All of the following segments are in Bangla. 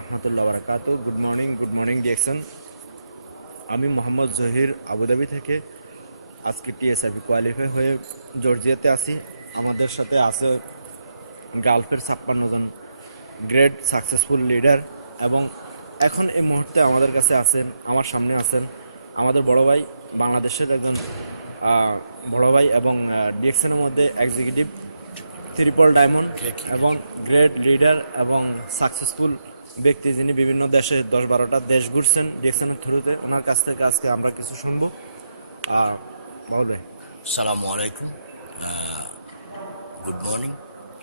রহমতুল্লাহ বারাকাতু। Good morning ডিএকশন। আমি মোহাম্মদ জহির আবুধাবি থেকে আজকে টিএসআইপি কোয়ালিফাই হয়ে জর্জিয়াতে আছি। আমাদের সাথে আছে গালফের 56 জন গ্রেট সাকসেসফুল লিডার, এবং এখন এই মুহূর্তে আমাদের কাছে আছেন, আমার সামনে আছেন আমাদের বড় ভাই, বাংলাদেশের একজন বড় ভাই এবং ডিএকশনের মধ্যে এক্সিকিউটিভ ট্রিপল ডায়মন্ড এবং গ্রেট লিডার এবং সাকসেসফুল ব্যক্তি, যিনি বিভিন্ন দেশে 10-12টা দেশ ঘুরছেন ডিএকশনের থ্রুতে। ওনার কাছ থেকে আজকে আমরা কিছু শুনবো। বলে সালামু আলাইকুম, good morning,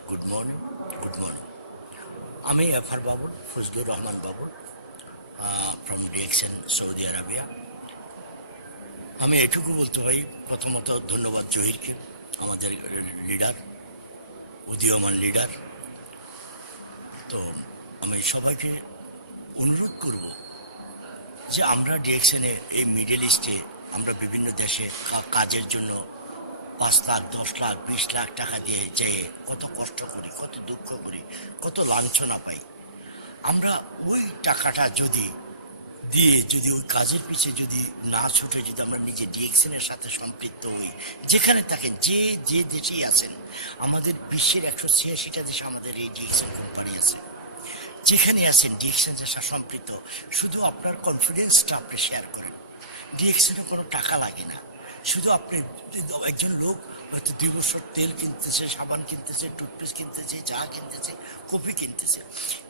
good morning, good morning. আমি এফআর বাবুল, ফজলুর রহমান বাবুল, ফ্রম ডিএকশন সৌদি আরবিয়া। আমি এটুকু বলতে পারি, প্রথমত ধন্যবাদ জহিরকে, আমাদের লিডার, উদীয়মান লিডার। তো আমি সবাইকে অনুরোধ করব যে আমরা ডিএকশনে এই মিডল ইস্টে আমরা বিভিন্ন দেশে কাজের জন্য 5 লাখ 10 লাখ 20 লাখ টাকা দিয়ে যেয়ে কত কষ্ট করি, কত দুঃখ করি, কত লাঞ্ছনা পাই। আমরা ওই টাকাটা যদি ওই কাজের পিছিয়ে যদি না ছুটে যদি আমরা নিজে ডিএকশনের সাথে সম্পৃক্ত হই, যেখানে থাকে যে দেশেই আছেন, আমাদের বিশ্বের 186টা দেশে আমাদের এই ডিএকশন কোম্পানি আছে। যেখানে আছেন ডিএকশনের সাথে সম্পৃক্ত, শুধু আপনার কনফিডেন্সটা আপনি শেয়ার করেন। ডিএকশনে কোনো টাকা লাগে না, শুধু আপনি একজন লোক হয়তো 2 বছর তেল কিনতেছে, সাবান কিনতেছে, টুথপেস্ট কিনতেছে, চা কিনতেছে, কফি কিনতেছে,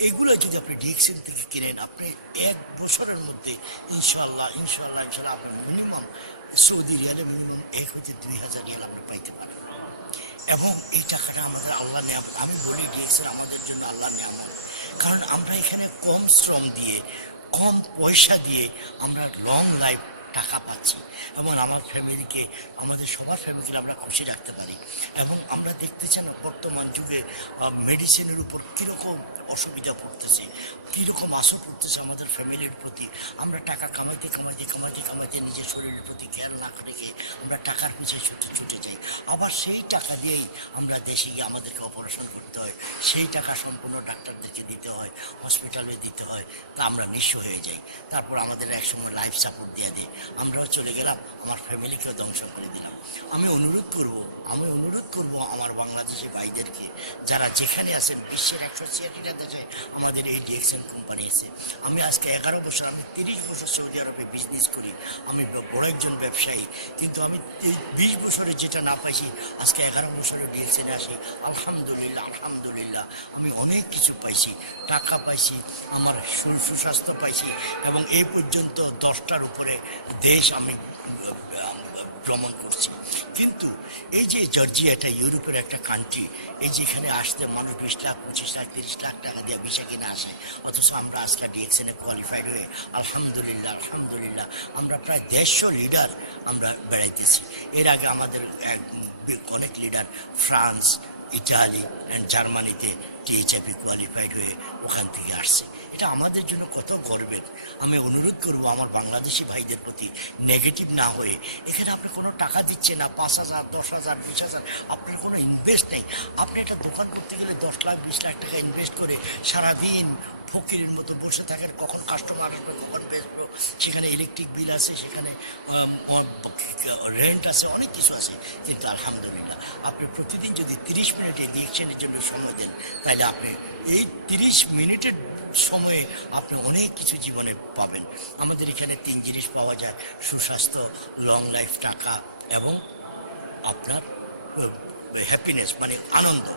এগুলো যদি আপনি ডিএকশন থেকে কিনেন, আপনি 1 বছরের মধ্যে ইনশাল্লাহ আপনার মিনিমাম সৌদি রিয়ালে মিনিমাম 1 হতে 2,000 রিয়াল আপনি পাইতে পারেন। এবং এই টাকাটা আমাদের আল্লাহ নেয়ামত। আমি বলি ডিএকশন আমাদের জন্য আল্লাহ নেয়ামত, কারণ আমরা এখানে কম শ্রম দিয়ে, কম পয়সা দিয়ে আমরা লং লাইফ টাকা পাচ্ছি, এবং আমার ফ্যামিলিকে, আমাদের সবার ফ্যামিলিকে আমরা খুশি রাখতে পারি। এবং আমরা দেখতেছি না বর্তমান যুগে মেডিসিনের উপর কীরকম অসুবিধা পড়তেছে, কীরকম আসর পড়তেছে আমাদের ফ্যামিলির প্রতি। আমরা টাকা কামাইতে নিজের শরীরের প্রতি খেয়াল না রেখে আমরা টাকার পিছিয়ে ছুটে যাই। আবার সেই টাকা দিয়েই আমরা দেশে গিয়ে আমাদেরকে অপারেশন করতে হয়, সেই টাকা সম্পূর্ণ ডাক্তারদেরকে দিতে হয়, হসপিটালে দিতে হয়, তা আমরা নিঃস্ব হয়ে যাই। তারপর আমাদের একসময় লাইফ সাপোর্ট দিয়ে দেয়, আমরাও চলে গেলাম, আমার ফ্যামিলিকেও ধ্বংস করে দিলাম। আমি অনুরোধ করব আমার বাংলাদেশি ভাইদেরকে, যারা যেখানে আছেন, বিশ্বের 186টা দেশে আমাদের এই ডিএকশন কোম্পানি আছে। আমি আজকে 11 বছর, আমি 30 বছর সৌদি আরবে বিজনেস করি। আমি বড় একজন ব্যবসায়ী, কিন্তু আমি 20 বছরে যেটা না পাইছি, আজকে 11 বছরে ডিএকশনে আসি। আলহামদুলিল্লাহ আমি অনেক কিছু পাইছি, টাকা পাইছি, আমার সুস্বাস্থ্য পাইছি, এবং এই পর্যন্ত 10টার উপরে দেশ আমি ভ্রমণ করছি। কিন্তু এই যে জর্জিয়া, এটা ইউরোপের একটা কান্ট্রি, এই যেখানে আসতে মানুষ 20 লাখ 25 লাখ 30 লাখ টাকা দিয়ে ভিসা কিনে আসে, অথচ আমরা আজকে ডিএকশনে কোয়ালিফাইড হয়ে আলহামদুলিল্লাহ আমরা প্রায় 150 লিডার আমরা বেড়াইতেছি। এর আগে আমাদের অনেক লিডার ফ্রান্স, ইটালি অ্যান্ড জার্মানিতে টিএইচআইপি কোয়ালিফাইড হয়ে ওখান থেকে আসছে। এটা আমাদের জন্য কত গর্বের। আমি অনুরোধ করব আমার বাংলাদেশি ভাইদের প্রতি, নেগেটিভ না হয়ে, এখানে আপনি কোনো টাকা দিচ্ছে না, 5,000 10,000 20,000, আপনার কোনো ইনভেস্ট নেই। আপনি একটা দোকান করতে গেলে 10 লাখ 20 লাখ টাকা ইনভেস্ট করে সারাদিন ফকিরের মতো বসে থাকেন, কখন কাস্টমার আসবে, কখন বেচবো, সেখানে ইলেকট্রিক বিল আছে, সেখানে রেন্ট আছে, অনেক কিছু আছে। কিন্তু আলহামদুলিল্লাহ আপনি প্রতিদিন যদি 30 মিনিটে ডিএকশনের জন্য সময় দেন, তাহলে আপনি এই 30 মিনিটের সময়ে আপনি অনেক কিছু জীবনে পাবেন। আমাদের এখানে 3 জিনিস পাওয়া যায়: সুস্বাস্থ্য, লং লাইফ, টাকা, এবং আপনার হ্যাপিনেস, মানে আনন্দ।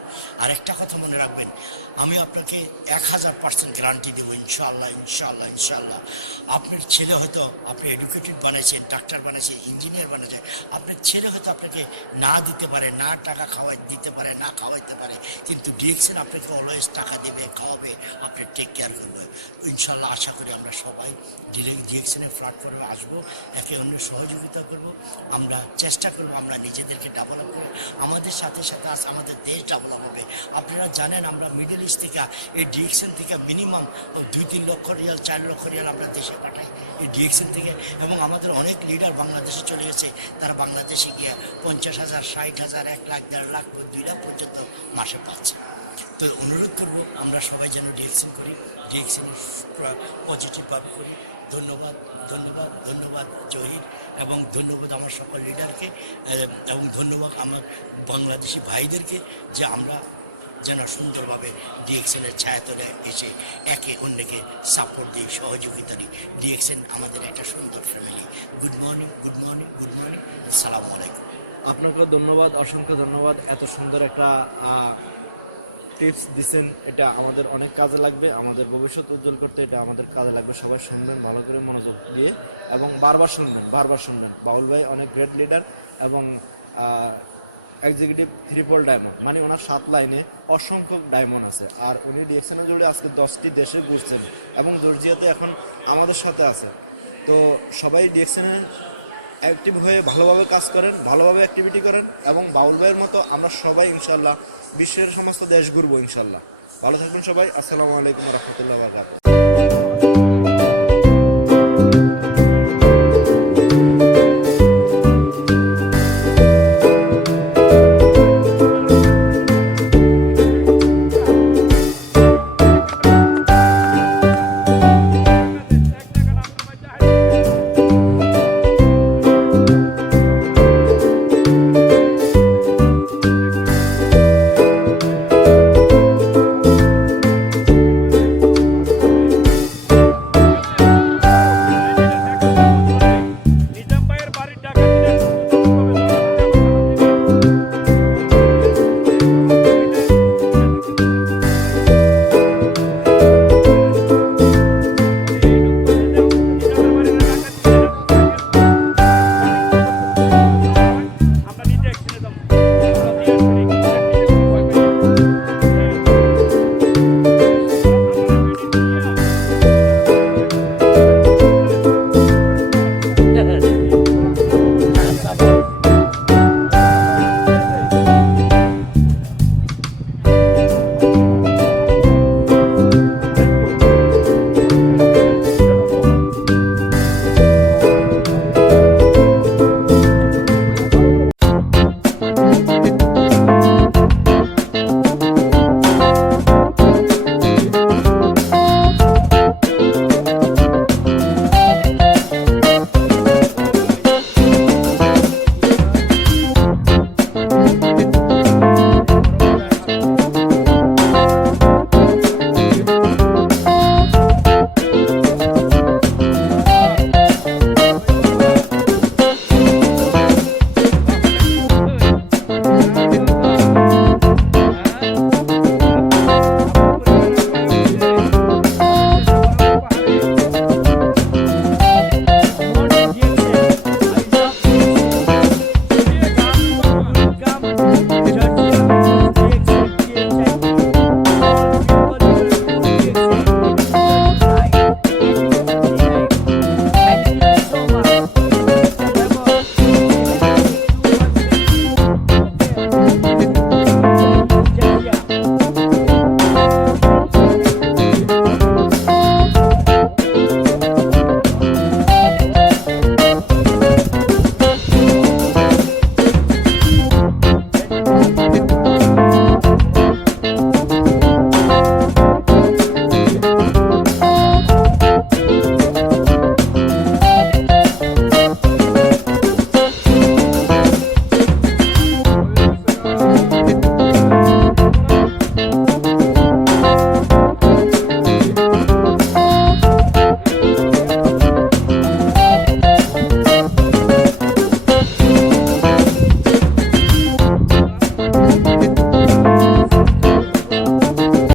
আর একটা কথা মনে রাখবেন, আমি আপনাকে 1000% গ্যারান্টি দেবো, ইনশাল্লাহ আপনার ছেলে হয়তো, আপনি এডুকেটেড বানাইছেন, ডাক্তার বানাইছেন, ইঞ্জিনিয়ার বানাইছেন, আপনার ছেলে হয়তো আপনাকে না দিতে পারে, না টাকা দিতে পারে, না খাওয়াইতে পারে, কিন্তু ডিএকশন আপনাকে অলওয়েজ টাকা দেবে, খাওয়াবে, আপনি টেক কেয়ার করবে। ইনশাল্লাহ আশা করি আমরা সবাই ডিএকশনে প্ল্যাটফর্মে আসবো, একে অন্যের সহযোগিতা করব, আমরা চেষ্টা করবো আমরা নিজেদেরকে ডেভেলপ করবো, আমাদের সাথে আমাদের দেশ ডেভেলপ হবে। আপনারা জানেন আমরা মিডল ইস্ট থেকে, এই ডিএকশন থেকে মিনিমাম 2-3 লক্ষ রিয়াল 4 লক্ষ রিয়াল আমরা দেশে পাঠাই এই ডিএকশন থেকে। এবং আমাদের অনেক লিডার বাংলাদেশে চলে গেছে, তারা বাংলাদেশে গিয়ে 50,000 60,000 1 লাখ 1.5 লাখ 2 লাখ পর্যন্ত মাসে পাচ্ছে। তো অনুরোধ করব আমরা সবাই যেন ডিএকশন করি, ডিএকশনের পজিটিভ ভাব করি। ধন্যবাদ, ধন্যবাদ, ধন্যবাদ জহির, এবং ধন্যবাদ আমার সকল লিডারকে, এবং ধন্যবাদ আমার বাংলাদেশি ভাইদেরকে, যে আমরা যেন সুন্দরভাবে ডিএকশনের ছায়াতলে এসে একে অন্যকে সাপোর্ট দিই, সহযোগিতা দিই। ডিএকশন আমাদের একটা সুন্দর family. Good morning, good morning, good morning, আসসালামু আলাইকুম। আপনাকে ধন্যবাদ, অসংখ্য ধন্যবাদ। এত সুন্দর একটা টিপস দিচ্ছেন, এটা আমাদের অনেক কাজে লাগবে, আমাদের ভবিষ্যৎ উজ্জ্বল করতে এটা আমাদের কাজে লাগবে। সবাই শুনবেন ভালো করে মনোযোগ দিয়ে, এবং বারবার শুনবেন, বারবার শুনবেন। বাউল ভাই অনেক গ্রেট লিডার, এবং এক্সিকিউটিভ ট্রিপল ডায়মন্ড, মানে ওনার 7 লাইনে অসংখ্য ডায়মন্ড আছে। আর উনি ডিএকশনে জুড়ে আজকে 10টি দেশে ঘুরছেন, এবং জর্জিয়াতে এখন আমাদের সাথে আছে। তো সবাই ডিএকশনে অ্যাক্টিভ হয়ে ভালোভাবে কাজ করেন, ভালোভাবে অ্যাক্টিভিটি করেন, এবং বাউল ভাইয়ের মতো আমরা সবাই ইনশাল্লাহ বিশ্বের সমস্ত দেশ ঘুরবো ইনশাল্লাহ। ভালো থাকবেন সবাই। আসসালামু আলাইকুম রহমতুল্লাহ বারকাতুহু।